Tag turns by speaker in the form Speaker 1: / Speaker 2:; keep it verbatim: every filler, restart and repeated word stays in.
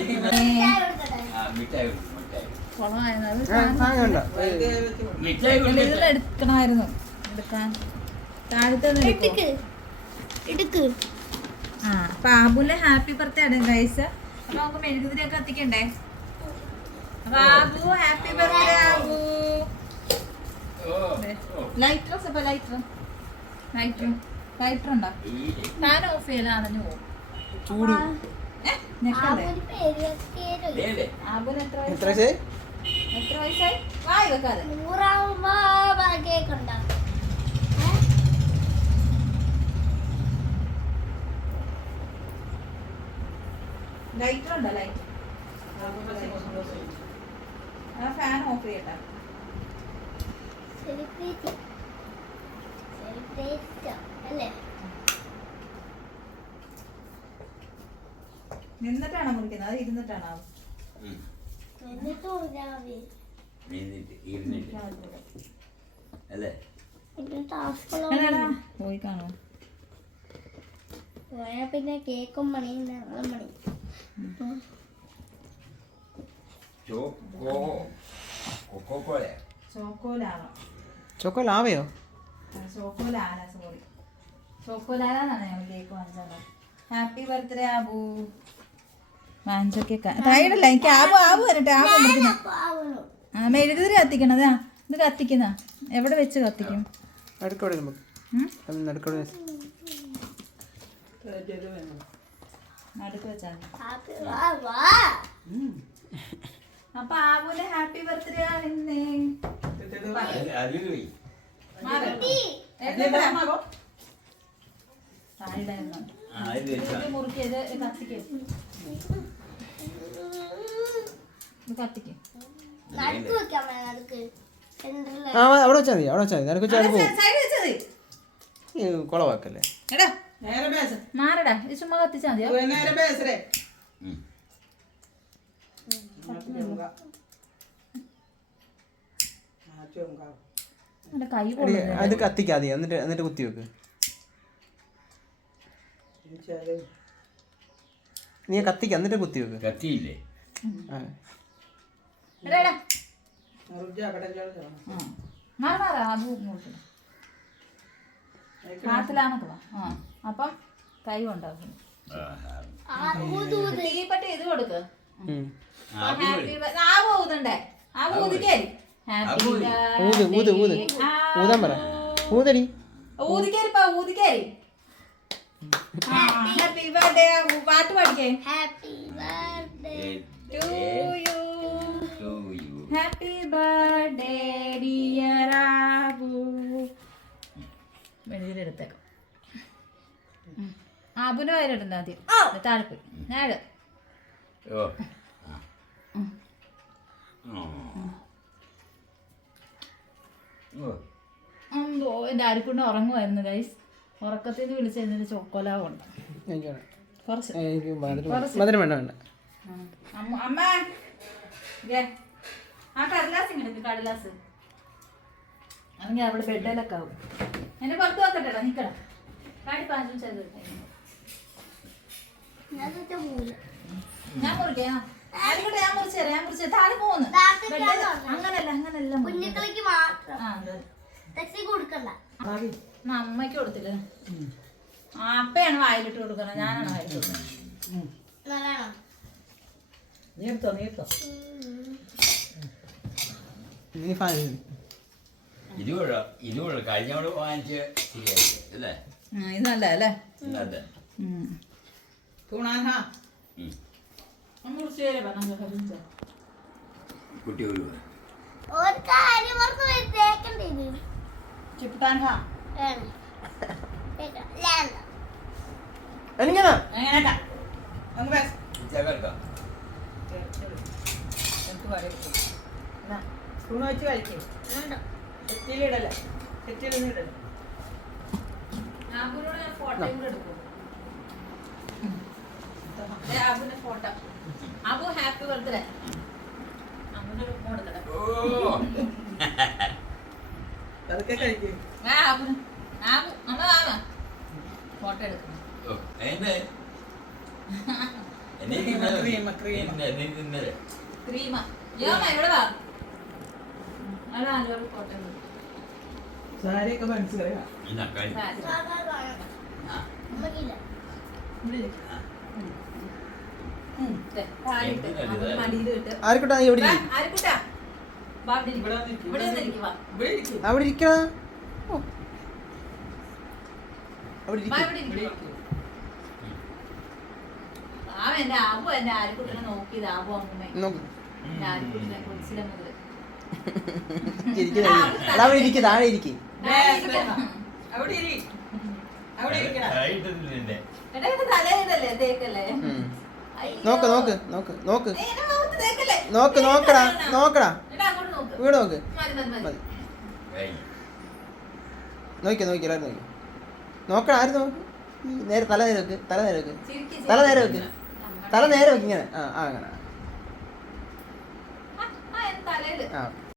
Speaker 1: എടുക്കണമായിരുന്നു എടുക്കാൻ താഴത്തെ ആ അപ്പൊ ആബുലെ ഹാപ്പി ബർത്ത്ഡേ ആണ് ഗൈസ്. അപ്പൊ നമുക്ക് മെഴുകുതിരിയൊക്കെ കത്തിക്കണ്ടേ? Abu happy birthday Abu. Lighter അപ്പൊ ലൈറ്റർ ലൈറ്റർ ലൈറ്റർ ഉണ്ടോ? ഫാൻ ഓഫ് ചെയ്യലാണെന്ന് പോകും. ആബുന് എത്ര വയസ്സായി? എത്ര വയസ്സായി? വായി വെക്കാതെ ലൈറ്റർ ഉണ്ടോ? ലൈറ്റ് ഫാൻ ഓഫ് ചെയ്യട്ടെ. നിന്നിട്ടാണോ മുറിക്കുന്നത്? അത് ഇരുന്നിട്ടാണോ? പോയി കാണോ?
Speaker 2: പിന്നെ കേക്കും മണി മണി
Speaker 1: ചോക്കോലാവോ?
Speaker 3: ചോക്കോലാവയോ?
Speaker 1: ചോക്കോലാല സോറി ചോക്കോലാലാണ് ഞങ്ങൾ കേക്ക് വാങ്ങിച്ചത്. Happy birthday Abu. വാങ്ങിച്ചൊക്കെ തൈടല്ല എനിക്ക് ആബു ആബു വരട്ടെ. ആബു ആ മെഴുകുതിരി കത്തിക്കണതാ. ഇത് കത്തിക്കുന്ന എവിടെ വെച്ച് കത്തിക്കും? നടുക്ക് വെച്ചാൽ അപ്പൊ ആബുന്റെ ഹാപ്പി ബർത്ത്ഡേ ആണെന്നേ. മുറുക്കിയത് കത്തിക്കും കത്തിക്കും
Speaker 3: അവിടെ വെച്ചാൽ മതി. അവിടെ വെച്ചാൽ മതി. നിനക്ക് വെച്ചാൽ കുളവാക്കല്ലേ?
Speaker 1: മാറടാ ഇത് ചുമ്മാ കത്തിച്ചാ മതിയോ? കൈ
Speaker 3: അത് കത്തിക്കാതെ എന്നിട്ട് എന്നിട്ട് കുത്തി വെക്ക്. നീ കത്തിക്ക എന്നിട്ട് കുത്തി വെക്ക്. കത്തിയില്ലേ?
Speaker 1: അപ്പം കൈ ഉണ്ടാക്കും. തീപ്പട്ടി ഇത് കൊടുക്ക്. ആ പോകുന്നുണ്ടേ. ആ ഊതിക്കേ.
Speaker 3: ഊത് ഊത് ഊത് ഊതാൻ പറ. ഊതടി.
Speaker 1: ഊതിക്കേരിപ്പാ ഊതിക്കേരി. ഹാപ്പി ബർത്ത്ഡേ പാട്ട് പാടിക്കേ. Happy birthday to you. Happy birthday dear Abu. വെളിയിൽ എടുത്തേക്കാം. ആബുന്റെ വയറിടണ്ട ആദ്യം. താഴെ നേട്. എന്തോ എൻ്റെ ആരിക്കൊണ്ട് ഉറങ്ങുമായിരുന്നു ഗൈസ്. ഉറക്കത്തിൽ നിന്ന് വിളിച്ചതിന് ചോക്കോലാവുണ്ട് കുറച്ച്. അമ്മ ആ കടലാസ് ഇങ്ങനെ കടലാസ് അല്ലെങ്കിൽ അവിടെ ബെഡിലൊക്കെ ആവും. എന്നെ പുറത്ത് വെക്കട്ടെടാ. നിക്കടാ കാടി പാചകം ചെയ്ത് ഞാൻ മുറിക്കാം. ആയിക്കോട്ടെ ഞാൻ മുറിച്ചു തരാം. ഞാൻ മുറിച്ച താഴെ പോകുന്നു. അങ്ങനല്ല അങ്ങനല്ല അമ്മയ്ക്ക് കൊടുത്തില്ല. അപ്പയാണ് വായിലിട്ട് കൊടുക്കുന്നത്. ഞാനാണ് വായിലിട്ട് കൊടുക്കുന്നത്.
Speaker 4: ഇത്
Speaker 1: നല്ല അല്ലേ?
Speaker 4: കുട്ടി
Speaker 1: സ്പൂൺ വെച്ച് കഴിക്കും. സെറ്റിലിടല്ലേ? സെറ്റിലൊന്നും ഇടല്ലേ? ആബുനോട് ഞാൻ ഫോട്ടോയും കൂടെ എടുക്കും. ആബുന്റെ ഫോട്ടോ. Abu happy birthday. അങ്ങനെ ഒരു ഫോട്ടോ എടുക്കട്ടെ. അതൊക്കെ കഴിക്കും. ആബു ആബു അമ്മ വാ ഫോട്ടോ എടുക്കണം. ക്രീമ യോമ ഇവിടെ വാ അവിടെ ആലോട് കോട്ടൺ
Speaker 5: സാരിയൊക്കെ മനസ്സിലായോ?
Speaker 2: അമ്മക്കില്ല
Speaker 1: മടിയിൽ വിട്ട്
Speaker 3: ആർക്കട്ടാ നീ എവിടെ ഇരി?
Speaker 1: ആർക്കുട്ടാ വാ ഇവിടെ
Speaker 5: ഇവിടെ
Speaker 1: ഇരിക്ക്.
Speaker 5: വന്നിരിക്ക്.
Speaker 1: ഇവിടെ വന്നിരിക്ക് വാ
Speaker 5: ഇവിടെ ഇരിക്ക്.
Speaker 3: അവിടെ ഇരിക്കണ അവിടെ
Speaker 1: വാ
Speaker 3: ഇരിക്ക
Speaker 1: ഇവിടെ ഇരിക്ക്. ആ എന്റെ ആബു എന്റെ ആരുക്കുട്ടിനെ നോക്കിയത് ആബു അമ്മേ
Speaker 3: നോക്ക്
Speaker 1: എന്റെ ആരുക്കുട്ടിനെ കൊച്ചിലെ മുതൽ
Speaker 3: ഇരിക്കുന്ന അവിടെ ഇരിക്ക താഴെ ഇരിക്ക്
Speaker 5: അവിടെ ഇരി. അവിടെ ഇരിക്കടാ.
Speaker 1: എടാ ഇത് തലയിലല്ലേ തേക്കല്ലേ
Speaker 3: ഉം.
Speaker 1: അയ്യോ.
Speaker 3: നോക്ക് നോക്ക് നോക്ക് നോക്ക്
Speaker 1: ഏയ്, എന്നെ മുഖത്ത് തേക്കല്ലേ.
Speaker 3: നോക്ക് നോക്കടാ നോക്കടാ
Speaker 1: എടാ അങ്ങോട്ട് നോക്ക്.
Speaker 3: ഇവിടെ നോക്ക്
Speaker 1: മതി മതി മതി
Speaker 3: മതി നോക്കിയോ നോക്കി എല്ലാവരും നോക്കി നോക്കടാ ആരും നോക്ക് ഈ നേരെ തല നേരെ വെക്ക് തല നേരെ വെക്ക്
Speaker 1: ചിരിക്ക്,
Speaker 3: തല നേരെ
Speaker 1: ചിരിക്ക്.
Speaker 3: വെക്ക് തല നേരെ വെക്ക് ഇങ്ങനെ ആ ആ അങ്ങനെ
Speaker 1: ആ, ആ, എന്റെ തലയില്
Speaker 3: ആ